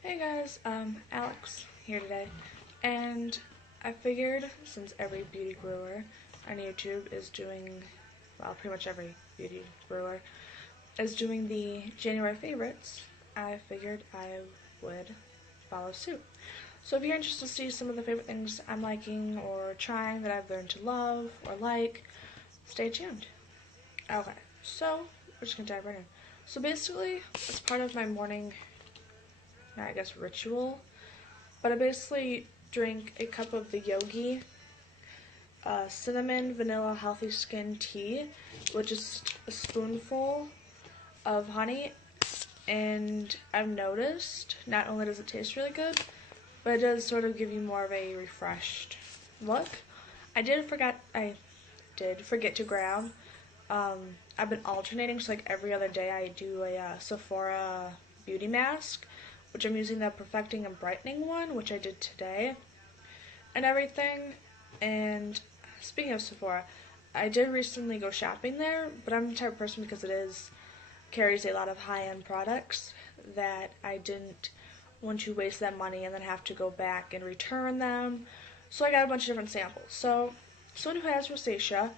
Hey guys, Alex here today, and I figured since every beauty brewer on YouTube is doing, well, pretty much every beauty brewer is doing the January favorites, I figured I would follow suit. So if you're interested to see some of the favorite things I'm liking or trying that I've learned to love or like, stay tuned. Okay, so we're just gonna dive right in. So basically, as part of my morning, I guess, ritual, but I basically drink a cup of the Yogi cinnamon vanilla healthy skin tea with just a spoonful of honey, and I've noticed not only does it taste really good, but it does sort of give you more of a refreshed look. I did forget to grab, I've been alternating, so like every other day I do a Sephora beauty mask, which I'm using the Perfecting and Brightening one, which I did today, and everything. And speaking of Sephora, I did recently go shopping there, but I'm the type of person, because carries a lot of high-end products, that I didn't want to waste that money and then have to go back and return them. So I got a bunch of different samples. So someone who has rosacea,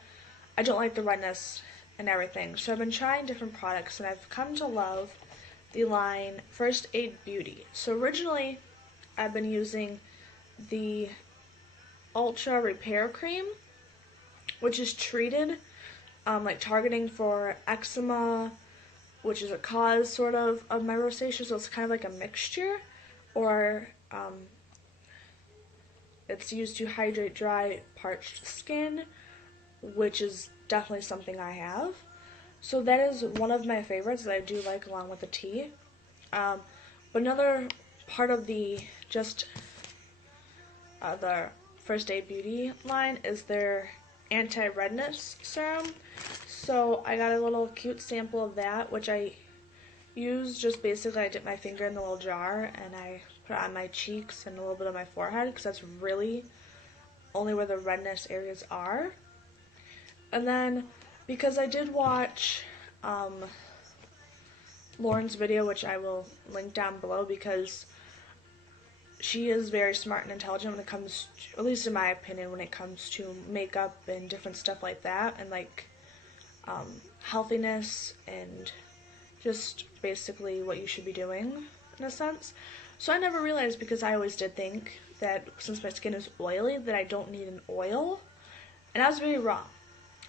I don't like the redness and everything, so I've been trying different products, and I've come to love the line First Aid Beauty. So originally, I've been using the Ultra Repair Cream, which is treated, like targeting for eczema, which is a cause sort of my rosacea, so it's kind of like a mixture, or it's used to hydrate dry, parched skin, which is definitely something I have. So that is one of my favorites that I do like, along with the tea. But another part of the the First Aid Beauty line is their anti-redness serum. So I got a little cute sample of that, which I use just basically, I dip my finger in the little jar and I put it on my cheeks and a little bit of my forehead, because that's really only where the redness areas are. And then, because I did watch Lauren's video, which I will link down below, because she is very smart and intelligent when it comes to, at least in my opinion, when it comes to makeup and different stuff like that, and like healthiness and just basically what you should be doing, in a sense. So I never realized, because I always did think that since my skin is oily that I don't need an oil, and I was very wrong.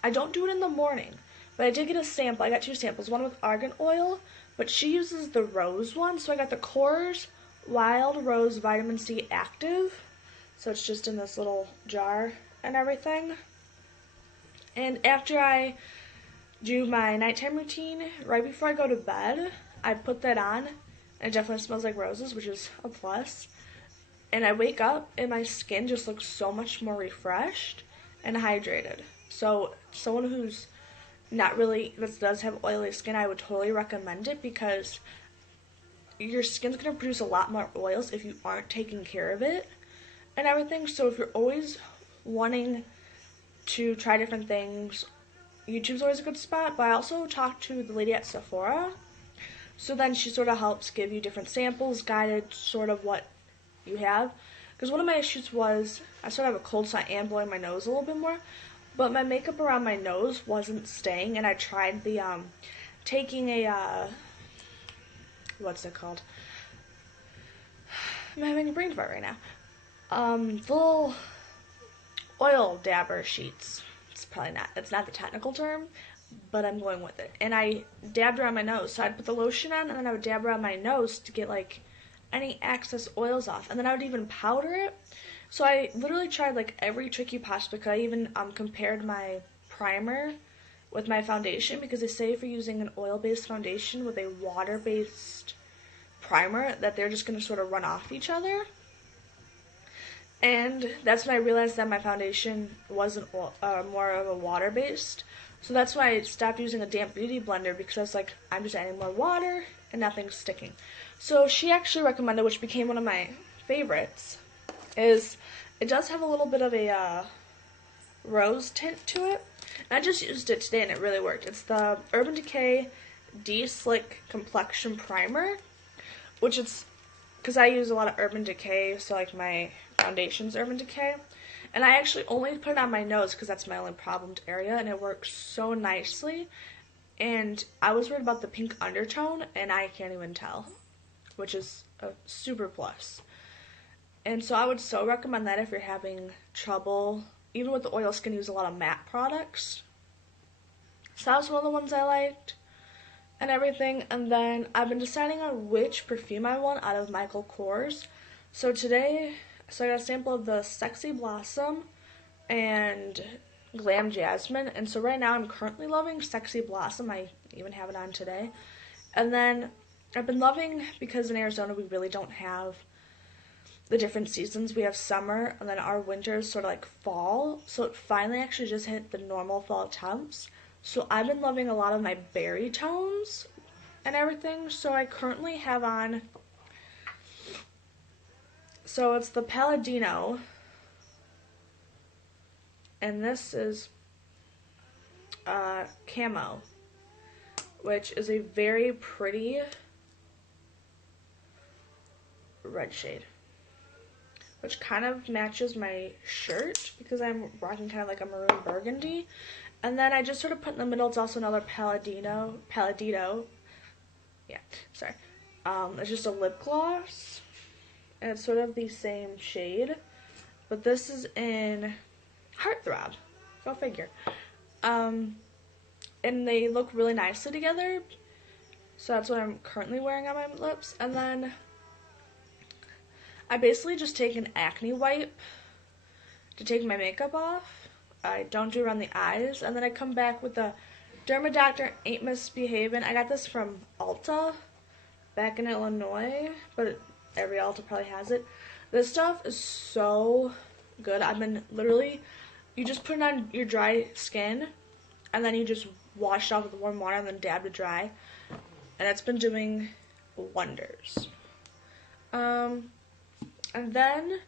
I don't do it in the morning, but I did get a sample. I got two samples, one with argan oil, but she uses the rose one, so I got the Korres Wild Rose Vitamin C Active, so it's just in this little jar and everything. And after I do my nighttime routine, right before I go to bed, I put that on, and it definitely smells like roses, which is a plus. And I wake up, and my skin just looks so much more refreshed and hydrated. So someone who's not really, that does have oily skin, I would totally recommend it, because your skin's going to produce a lot more oils if you aren't taking care of it and everything. So if you're always wanting to try different things, YouTube's always a good spot. But I also talked to the lady at Sephora, so then she sort of helps give you different samples, guided sort of what you have. Because one of my issues was I sort of have a cold, so I am blowing my nose a little bit more, but my makeup around my nose wasn't staying, and I tried the taking a what's it called? I'm having a brain fart right now. The little oil dabber sheets. It's not the technical term, but I'm going with it. And I dabbed around my nose. So I'd put the lotion on, and then I would dab around my nose to get like any excess oils off. And then I would even powder it. So I literally tried like every trick you possibly could. I even compared my primer with my foundation, because they say if you're using an oil-based foundation with a water-based primer, that they're just going to sort of run off each other. And that's when I realized that my foundation wasn't more of a water-based. So that's why I stopped using a damp beauty blender, because I was like, I'm just adding more water and nothing's sticking. So she actually recommended, which became one of my favorites, is it does have a little bit of a rose tint to it. And I just used it today and it really worked. It's the Urban Decay De-Slick Complexion Primer, which it's because I use a lot of Urban Decay, so like my foundation's Urban Decay. And I actually only put it on my nose because that's my only problemed area, and it works so nicely. And I was worried about the pink undertone, and I can't even tell, which is a super plus. And so I would so recommend that if you're having trouble. Even with the oil skin, use a lot of matte products. So that was one of the ones I liked and everything. And then I've been deciding on which perfume I want out of Michael Kors. So today, I got a sample of the Sexy Blossom and Glam Jasmine. And so right now I'm currently loving Sexy Blossom. I even have it on today. And then I've been loving, because in Arizona we really don't have the different seasons. We have summer, and then our winter is sort of like fall. So it finally actually just hit the normal fall temps. So I've been loving a lot of my berry tones and everything. So I currently have on, so it's the Palladino, and this is Camo, which is a very pretty red shade, which kind of matches my shirt because I'm rocking kind of like a maroon burgundy. And then I just sort of put in the middle, it's also another Palladino. Yeah, sorry. It's just a lip gloss, and it's sort of the same shade, but this is in Heartthrob. Go figure. And they look really nicely together, so that's what I'm currently wearing on my lips. And then I basically just take an acne wipe to take my makeup off. I don't do it around the eyes. And then I come back with the Derma Doctor Ain't Misbehavin'. I got this from Ulta back in Illinois, but every Ulta probably has it. This stuff is so good. I've been literally, you just put it on your dry skin, and then you just wash it off with warm water and then dab to dry. And it's been doing wonders. And then,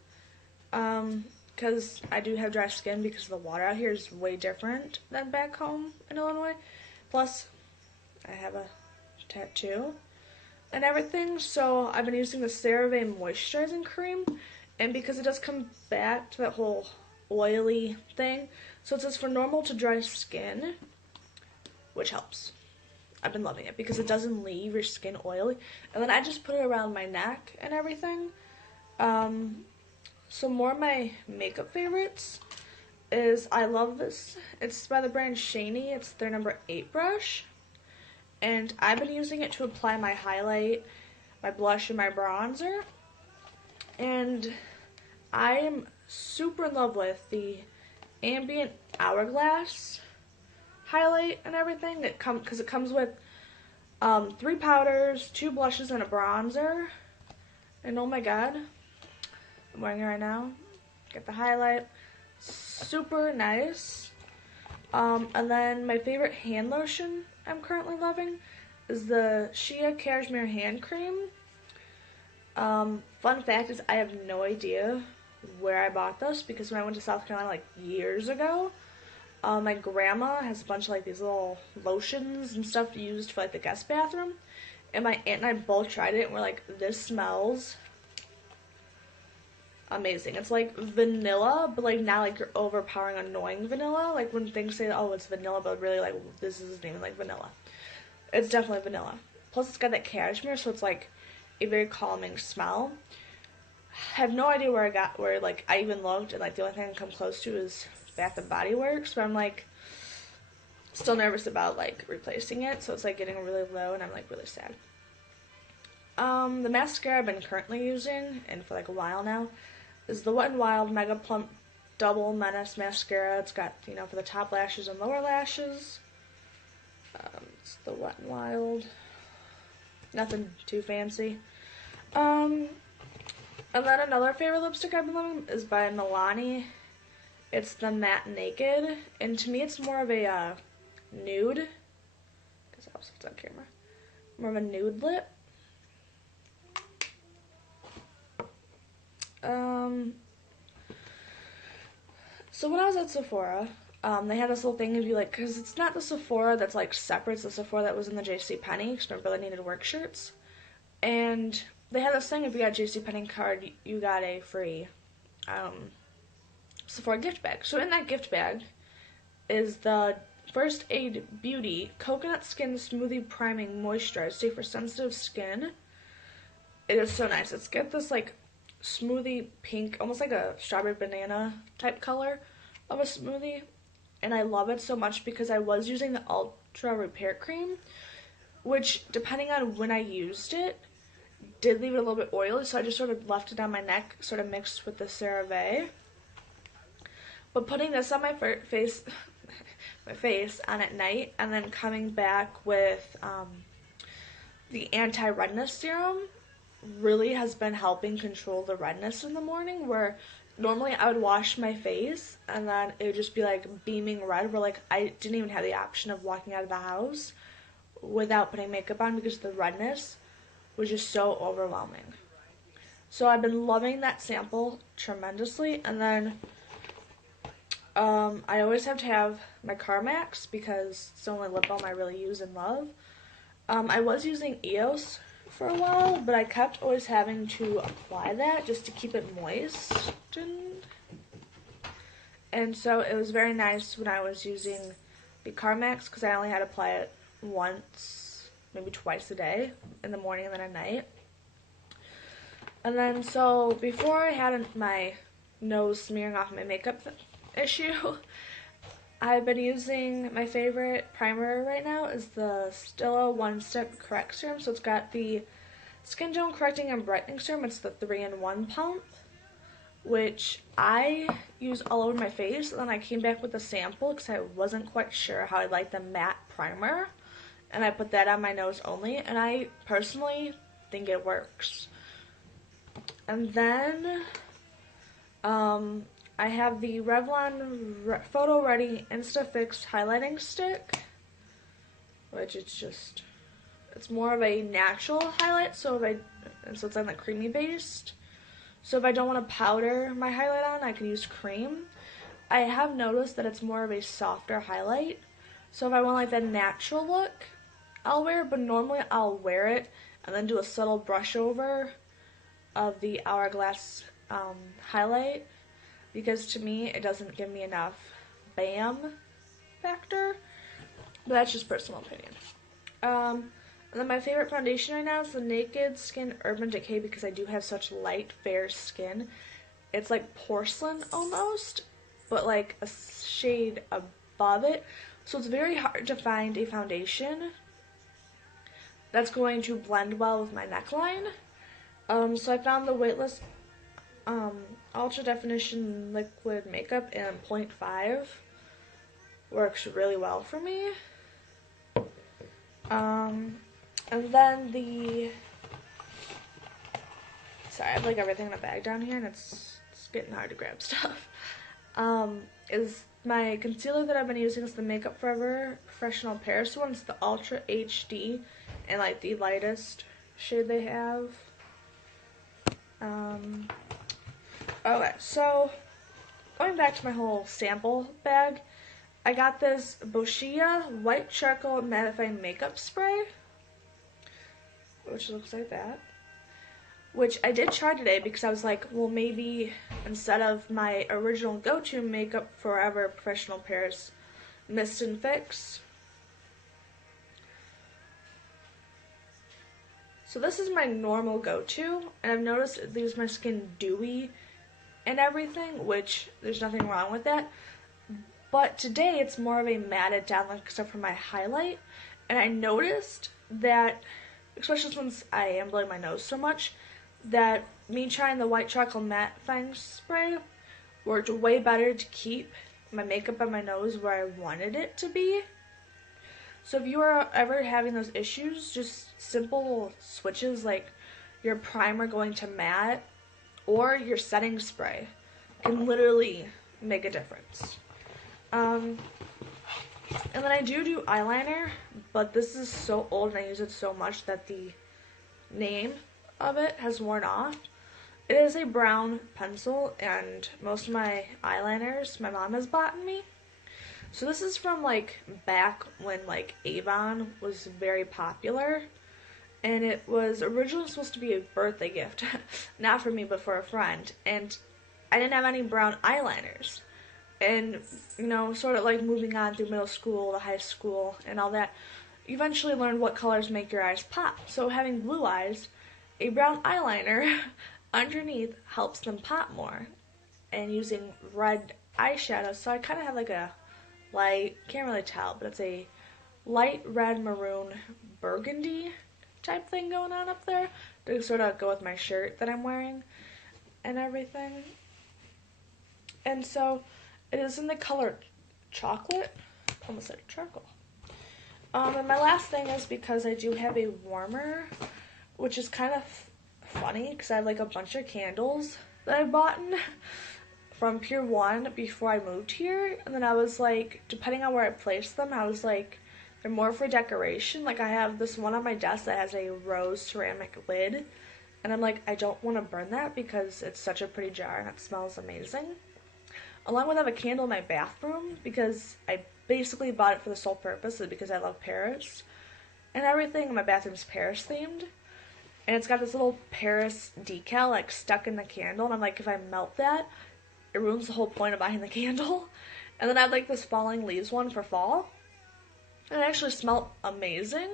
because I do have dry skin because the water out here is way different than back home in Illinois. Plus, I have a tattoo and everything, so I've been using the CeraVe Moisturizing Cream, and because it does come back to that whole oily thing, so it says for normal to dry skin, which helps. I've been loving it because it doesn't leave your skin oily. And then I just put it around my neck and everything. So more of my makeup favorites is, I love this. It's by the brand Shea. It's their number 8 brush. And I've been using it to apply my highlight, my blush, and my bronzer. And I am super in love with the Ambient Hourglass highlight and everything. Because it comes with 3 powders, 2 blushes, and a bronzer. And oh my god, I'm wearing it right now. Get the highlight. Super nice. And then my favorite hand lotion I'm currently loving is the Shea Casmere hand cream. Fun fact is I have no idea where I bought this, because when I went to South Carolina like years ago, my grandma has a bunch of like these little lotions and stuff used for like the guest bathroom, and my aunt and I both tried it and we're like, this smells amazing. It's like vanilla, but like not like your overpowering annoying vanilla, like when things say, oh, it's vanilla, but really like this isn't even like vanilla. It's definitely vanilla. Plus it's got that cashmere, so it's like a very calming smell. I have no idea where I even looked, and like the only thing I can come close to is Bath and Body Works, but I'm like still nervous about like replacing it, so it's like getting really low and I'm like really sad. The mascara I've been currently using, and for like a while now, is the Wet n Wild Mega Plump Double Menace Mascara. It's got, you know, for the top lashes and lower lashes. It's the Wet n Wild. Nothing too fancy. And then another favorite lipstick I've been loving is by Milani. It's the Matte Naked, and to me it's more of a nude, because also it's on camera, more of a nude lip. So when I was at Sephora, they had this little thing of you like, because it's not the Sephora that's like separate, it's the Sephora that was in the JCPenney, because remember they needed work shirts. And they had this thing, if you got a JCPenney card, you got a free Sephora gift bag. So in that gift bag is the First Aid Beauty Coconut Skin Smoothie Priming Moisturizer, safe for sensitive skin. It is so nice. It's got this like smoothie pink, almost like a strawberry banana type color of a smoothie. And I love it so much because I was using the Ultra Repair Cream, which, depending on when I used it, did leave it a little bit oily, so I just sort of left it on my neck, sort of mixed with the CeraVe. But putting this on my face on at night, and then coming back with the anti-redness serum really has been helping control the redness in the morning, where normally I would wash my face and then it would just be like beaming red, where like I didn't even have the option of walking out of the house without putting makeup on because the redness was just so overwhelming. So I've been loving that sample tremendously. And then I always have to have my Carmex because it's the only lip balm I really use and love. I was using EOS for a while, but I kept always having to apply that just to keep it moist. And so it was very nice when I was using the Carmex because I only had to apply it once, maybe twice a day, in the morning and then at night. And then so before I had my nose smearing off my makeup issue, I've been using my favorite primer right now is the Stila One Step Correct Serum. So it's got the Skin Tone Correcting and Brightening Serum. It's the 3-in-1 pump, which I use all over my face. And then I came back with a sample because I wasn't quite sure how I liked the matte primer. And I put that on my nose only. And I personally think it works. And then I have the Revlon Photo Ready Instafix Highlighting Stick, which it's more of a natural highlight, so it's on the creamy based. So if I don't want to powder my highlight on, I can use cream. I have noticed that it's more of a softer highlight, so if I want like that natural look, I'll wear it, but normally I'll wear it and then do a subtle brush over of the Hourglass highlight, because to me it doesn't give me enough bam factor, but that's just personal opinion. And then my favorite foundation right now is the Naked Skin Urban Decay, because I do have such light, fair skin. It's like porcelain almost, but like a shade above it. So it's very hard to find a foundation that's going to blend well with my neckline. So I found the Weightless Ultra Definition Liquid Makeup in 0.5. Works really well for me. And then sorry, I have like everything in a bag down here and it's getting hard to grab stuff. Is my concealer that I've been using is the Makeup Forever Professional Paris one. It's the Ultra HD and like the lightest shade they have. Okay, so going back to my whole sample bag, I got this Boschia White Charcoal Mattifying Makeup Spray, which looks like that, which I did try today because I was like, well, maybe instead of my original go-to Makeup Forever Professional Paris Mist and Fix. So this is my normal go-to, and I've noticed it leaves my skin dewy and everything, which there's nothing wrong with that. But today it's more of a matted down look except for my highlight, and I noticed that, especially since I am blowing my nose so much, that me trying the White Chocolate Mattifying Spray worked way better to keep my makeup on my nose where I wanted it to be. So if you are ever having those issues, just simple switches like your primer going to matte or your setting spray can literally make a difference. And then I do eyeliner, but this is so old and I use it so much that the name of it has worn off. It is a brown pencil, and most of my eyeliners my mom has bought me. So this is from like back when like Avon was very popular, and it was originally supposed to be a birthday gift. Not for me, but for a friend. And I didn't have any brown eyeliners. And, you know, sort of like moving on through middle school to high school and all that, you eventually learn what colors make your eyes pop. So having blue eyes, a brown eyeliner underneath helps them pop more. And using red eyeshadow, so I kind of have like a light, can't really tell, but it's a light red, maroon, burgundy type thing going on up there to sort of go with my shirt that I'm wearing and everything. And so it is in the color chocolate. Almost said charcoal. And my last thing is because I do have a warmer, which is kind of funny because I have like a bunch of candles that I bought from Pier 1 before I moved here. And then I was like, depending on where I placed them, I was like, they're more for decoration. Like I have this one on my desk that has a rose ceramic lid. And I'm like, I don't want to burn that because it's such a pretty jar and it smells amazing. Along with I have a candle in my bathroom because I basically bought it for the sole purpose of because I love Paris. And everything in my bathroom's Paris themed. And it's got this little Paris decal like stuck in the candle. And I'm like, if I melt that, it ruins the whole point of buying the candle. And then I have like this falling leaves one for fall. And it actually smelled amazing.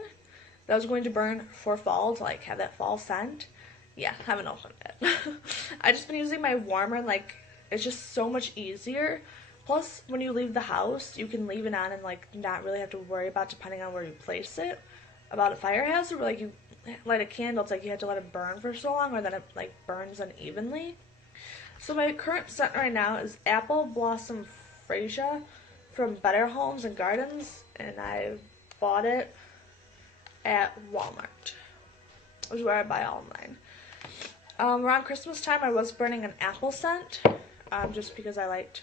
That was going to burn for fall to like have that fall scent. Yeah, haven't opened it. I've just been using my warmer and like it's just so much easier. Plus, when you leave the house, you can leave it on and like not really have to worry about, depending on where you place it, about a fire hazard. Where like you light a candle, it's like you have to let it burn for so long, or then it like burns unevenly. So my current scent right now is Apple Blossom Freesia from Better Homes and Gardens, and I bought it at Wal-mart, which is where I buy all mine. Around Christmas time, I was burning an apple scent, just because I liked,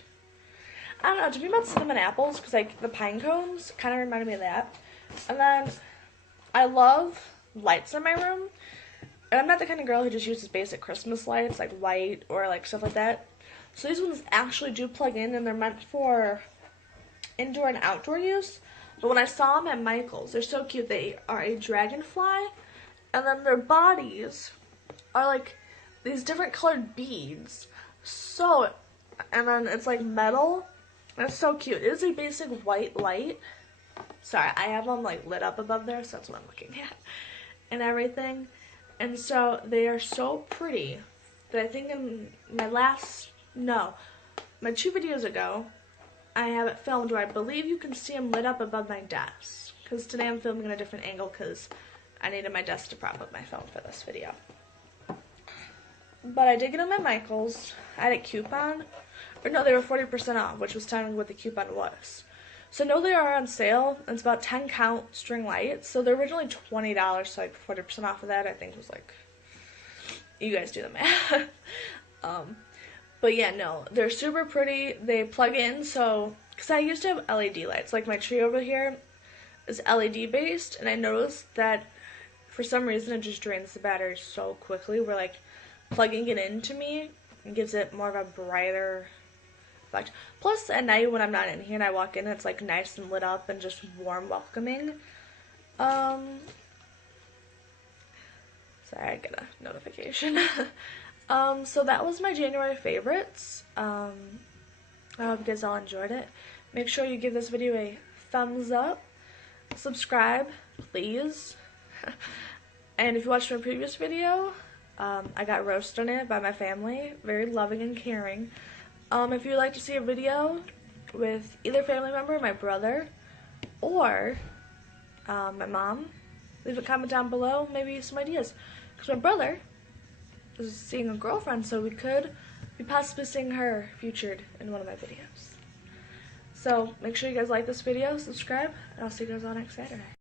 I don't know, to me about cinnamon apples, because like the pine cones kind of reminded me of that. And then I love lights in my room, and I'm not the kind of girl who just uses basic Christmas lights, like white or like stuff like that. So these ones actually do plug in, and they're meant for indoor and outdoor use. But when I saw them at Michael's, they're so cute. They are a dragonfly, and then their bodies are like these different colored beads. So, and then it's like metal. And it's so cute. It is a basic white light. Sorry, I have them like lit up above there, so that's what I'm looking at. And everything. And so they are so pretty that I think in my my 2 videos ago, I have it filmed where I believe you can see them lit up above my desk. Because today I'm filming in a different angle because I needed my desk to prop up my phone for this video. But I did get them at Michael's. I had a coupon. Or no, they were 40% off, which was telling me what the coupon was. So I know they are on sale. It's about 10 count string lights. So they're originally $20, so like 40% off of that I think was like, you guys do the math. But yeah, no, they're super pretty. They plug in, so, because I used to have LED lights. Like my tree over here is LED based, and I noticed that for some reason it just drains the battery so quickly. Where like plugging it into me gives it more of a brighter effect. Plus at night when I'm not in here and I walk in, it's like nice and lit up and just warm, welcoming. Sorry, I got a notification. So that was my January favorites. I hope you guys all enjoyed it. Make sure you give this video a thumbs up. Subscribe, please. And if you watched my previous video, I got roasted on it by my family. Very loving and caring. If you'd like to see a video with either family member, my brother, or my mom, leave a comment down below, maybe some ideas. Because my brother is seeing a girlfriend, so we could be possibly seeing her featured in one of my videos. So make sure you guys like this video, subscribe, and I'll see you guys all next Saturday.